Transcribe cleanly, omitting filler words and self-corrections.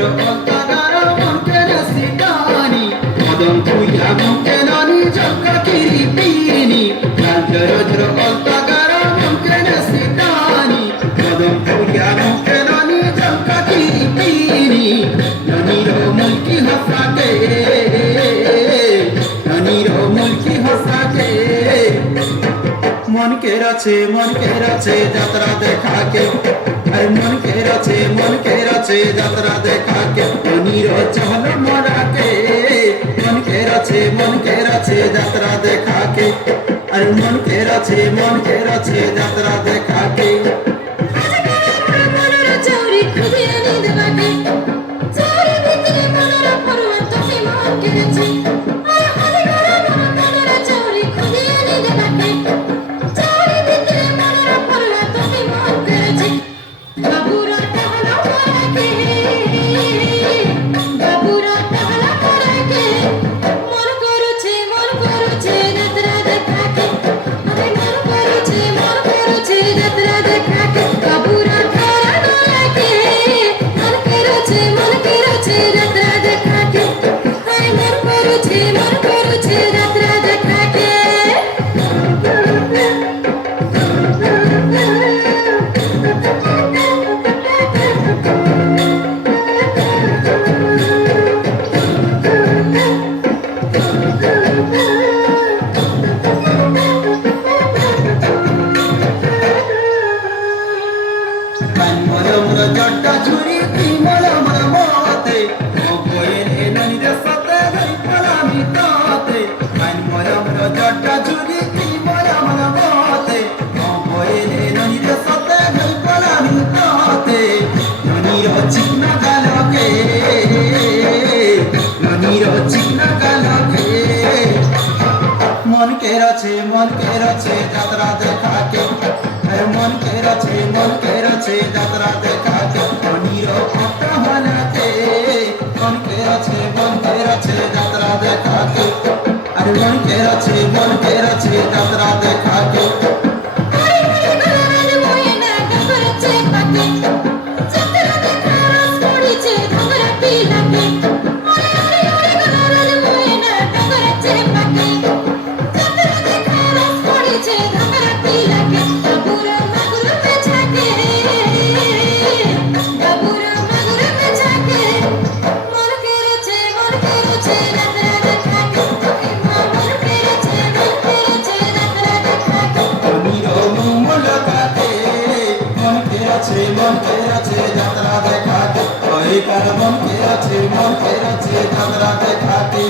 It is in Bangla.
রজর অন্তগার মনকে সিটানি মদন তুইয়া মনকে নানি জক্কা কিরি পিনি রজর অন্তগার মনকে সিটানি মদন তুইয়া মনকে নানি জক্কা কিরি পিনি নানির মুলকি হাসাকে নানির মুলকি হাসাকে मन के रचे यात्रा देखा के अरे मन के रचे यात्रा देखा के नीरो चहल मरा के मन के रचे यात्रा देखा के अरे मन के रचे यात्रा देखा के जट्टा छुरी मला मला मोते मोबाईल ननी रसते गई पला मिताते मन मला जट्टा छुरी मला मला मोते मोबाईल ननी रसते गई पला मिताते ननी रो चिकना गालोके मन के रचे यात्रा देखा के मन के रचे यात्रा देखा के नीरो पता बनाते मन के रचे यात्रा देखा के अरे मन के रचे यात्रा देखा के मन के रचे यात्रा देखा के मन के रचे यात्रा देखा के